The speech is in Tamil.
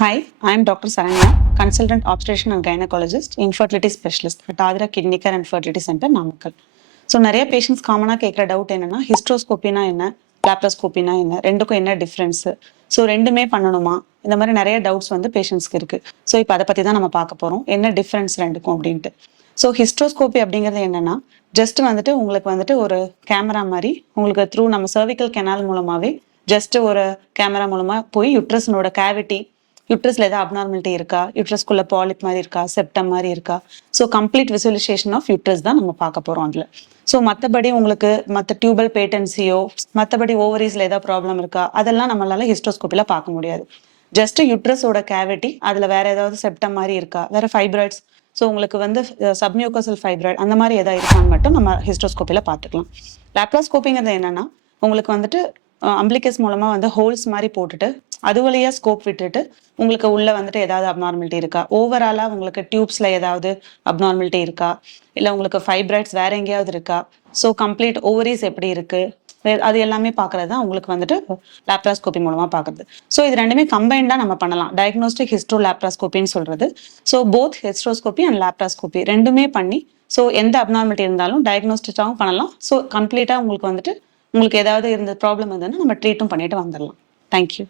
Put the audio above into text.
Hi, I am Dr. Saranya, consultant obstetrician and gynecologist, infertility specialist at Adira Kidney Care and Fertility Center, Namakkal. So நிறைய பேஷண்ட்ஸ் காமனாக கேட்குற டவுட் என்னன்னா ஹிஸ்ட்ரோஸ்கோப்பினா என்ன, லேப்ரோஸ்கோப்பினா என்ன, ரெண்டுக்கும் என்ன டிஃப்ரென்ஸு, ஸோ ரெண்டுமே பண்ணணுமா, இந்த மாதிரி நிறைய டவுட்ஸ் வந்து பேஷண்ட்ஸ்க்கு இருக்குது. ஸோ இப்போ அதை பற்றி தான் நம்ம பார்க்க போகிறோம், என்ன டிஃப்ரென்ஸ் ரெண்டுக்கும் அப்படின்ட்டு. ஸோ ஹிஸ்ட்ரோஸ்கோப்பி அப்படிங்கிறது என்னன்னா ஜஸ்ட் வந்துட்டு உங்களுக்கு வந்துட்டு ஒரு கேமரா மாதிரி உங்களுக்கு த்ரூ நம்ம சர்விக்கல் கெனால் மூலமாகவே ஜஸ்ட் ஒரு கேமரா மூலமாக போய் யுட்ரஸனோட கேவிட்டி, யூட்ரஸ்ல ஏதாவது அப்நார்மலிட்டி இருக்கா, யூட்ரஸ்குள்ள பாலிப் மாதிரி இருக்கா, செப்டம் மாதிரி இருக்கா, so complete visualisation of uterus தான் நம்ம பார்க்க போகிறோம் அதில். ஸோ மற்றபடி உங்களுக்கு மற்ற டியூபல் பேட்டன்சியோ மற்றபடி ஓவரீஸில் ஏதாவது ப்ராப்ளம் இருக்கா அதெல்லாம் நம்மளால ஹிஸ்ட்ரோஸ்கோப்பியில் பார்க்க முடியாது. ஜஸ்ட் யூட்ரஸோட கேவிட்டி, அதில் வேற ஏதாவது செப்டம் மாதிரி இருக்கா, வேற ஃபைப்ராய்ட்ஸ், ஸோ உங்களுக்கு வந்து சப்மியூக்கோசல் ஃபைப்ராய்ட் அந்த மாதிரி ஏதாவது இருக்கான்னு மட்டும் நம்ம ஹிஸ்ட்ரோஸ்கோப்பியில் பார்த்துக்கலாம். லேப்ராஸ்கோப்பிங்கிறது என்னன்னா உங்களுக்கு வந்துட்டு அம்பிளிகஸ் மூலமா வந்து ஹோல்ஸ் மாதிரி போட்டுட்டு அது வழியா ஸ்கோப் விட்டுட்டு உங்களுக்கு உள்ள வந்துட்டு ஏதாவது அப்நார்மலிட்டி இருக்கா, ஓவராலா உங்களுக்கு டியூப்ஸ்ல ஏதாவது அப்நார்மலிட்டி இருக்கா, இல்லை உங்களுக்கு ஃபைப்ராய்ட்ஸ் வேற எங்கேயாவது இருக்கா, ஸோ கம்ப்ளீட் ஓவரீஸ் எப்படி இருக்கு, அது எல்லாமே பார்க்கறது தான் உங்களுக்கு வந்துட்டு லேப்ராஸ்கோப்பி மூலமா பார்க்கறது. ஸோ இது ரெண்டுமே கம்பைண்டா நம்ம பண்ணலாம், டயக்னோஸ்டிக் ஹிஸ்ட்ரோ லேப்ராஸ்கோப்பின்னு சொல்றது. ஸோ போத் ஹிஸ்ட்ரோஸ்கோப்பி அண்ட் லேப்ராஸ்கோப்பி ரெண்டுமே பண்ணி ஸோ எந்த அப்நார்மலிட்டி இருந்தாலும் டயக்னோஸ்டிக்காகவும் பண்ணலாம். ஸோ கம்ப்ளீட்டா உங்களுக்கு வந்துட்டு உங்களுக்கு ஏதாவது இருந்த ப்ராப்ளம் இருந்ததுன்னா நம்ம ட்ரீட்டும் பண்ணிட்டு வந்துடலாம். தேங்க்யூ.